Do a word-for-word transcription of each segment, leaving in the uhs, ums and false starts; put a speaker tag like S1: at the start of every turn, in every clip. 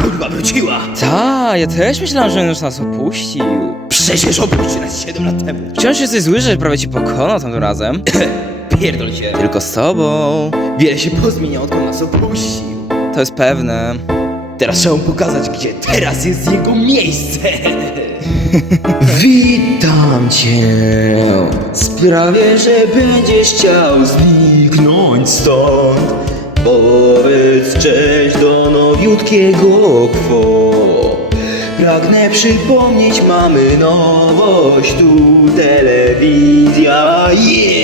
S1: Kurwa, wróciła!
S2: Ta, ja też myślałem, że on już nas opuścił.
S1: Przecież opuścił nas siedem lat temu.
S2: Wciąż jesteś zły, że prawie ci pokonał tamtym razem.
S1: Pierdol się.
S2: Tylko z tobą.
S1: Wiele się pozmieniało, odkąd nas opuścił.
S2: To jest pewne.
S1: Teraz trzeba mu pokazać, gdzie teraz jest jego miejsce. Witam cię. Sprawię, że będziesz chciał zniknąć stąd. Powiedz cześć do nowiutkiego kwo. Pragnę przypomnieć, mamy nowość, tu telewizja,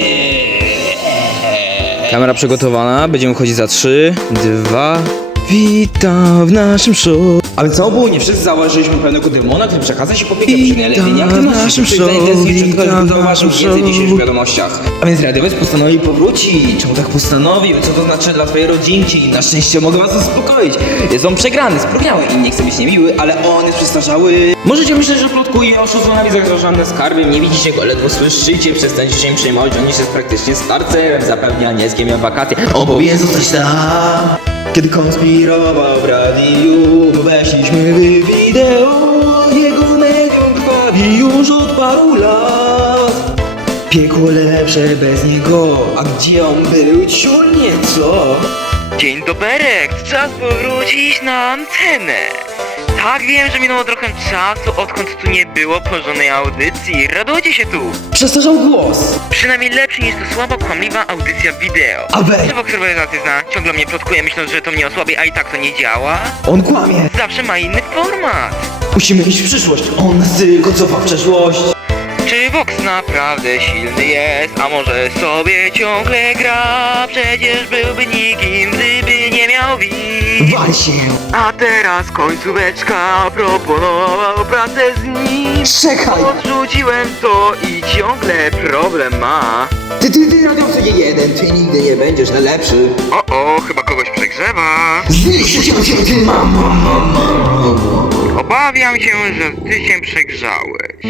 S1: yeah!
S2: Kamera przygotowana, będziemy chodzić za trzy, dwa. Witam w naszym show.
S1: Ale co ogólnie, wszyscy zauważyliśmy pewnego demona, który przekazał się pobiega przy
S2: Witam
S1: jak
S2: w naszym show, witam w
S1: zauważył
S2: naszym
S1: więcej w
S2: show.
S1: dzisiejszych wiadomościach. A więc radiowiec postanowił powrócić. Czemu tak postanowił? Co to znaczy dla twojej rodzinki? Na szczęście mogę was uspokoić. Jest on przegrany, sprógniały i nie chce być niemiły, ale on jest przestarzały. Możecie myśleć, że plotkuje, oszustwo na widzach za żadne skarby. Nie widzicie go, ledwo słyszycie. Przestańcie się im przejmować, on już jest praktycznie starcem. Zapewnia nie z kim miał wakacje. On powinien zostać tam. Kiedy konspirował w radiu, weszliśmy w wideo. Jego medium krwawi już od paru lat. Piekło lepsze bez niego, a gdzie on był? Ciul nieco.
S3: Dzień doberek, czas powrócić na antenę. Tak, wiem, że minęło trochę czasu, odkąd tu nie było porządnej audycji. Radujcie się tu!
S1: Przestarzał głos.
S3: Przynajmniej lepszy niż ta słaba, kłamliwa audycja wideo.
S1: A weź.
S3: Że obserwacja zna, ciągle mnie plotkuje, myśląc, że to mnie osłabi, a i tak to nie działa.
S1: On kłamie.
S3: Zawsze ma inny format.
S1: Musimy iść w przyszłość. On nas tylko cofa w przeszłość.
S3: Czy Vox naprawdę silny jest? A może sobie ciągle gra? Przecież byłby nikim, gdyby nie miał win.
S1: Wal się.
S3: A teraz końcóweczka, proponował pracę z nim.
S1: Czekaj.
S3: Odrzuciłem to i ciągle problem ma.
S1: Ty, ty, ty, radiowcu nie jeden. Ty nigdy nie będziesz najlepszy.
S3: O, o, chyba kogoś przegrzewa.
S1: Zniszczę cię, cię, ty, mamo.
S3: Obawiam się, że ty się przegrzałeś.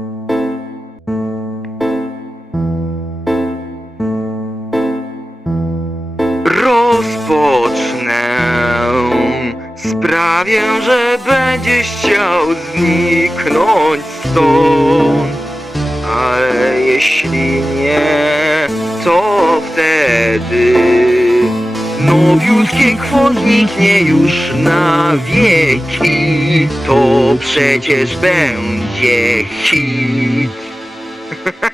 S3: Rozpocznę. Sprawię, że będziesz chciał zniknąć stąd. Ale jeśli nie, to wtedy nowiutkie kwo zniknie już na wieki. To przecież będzie hit.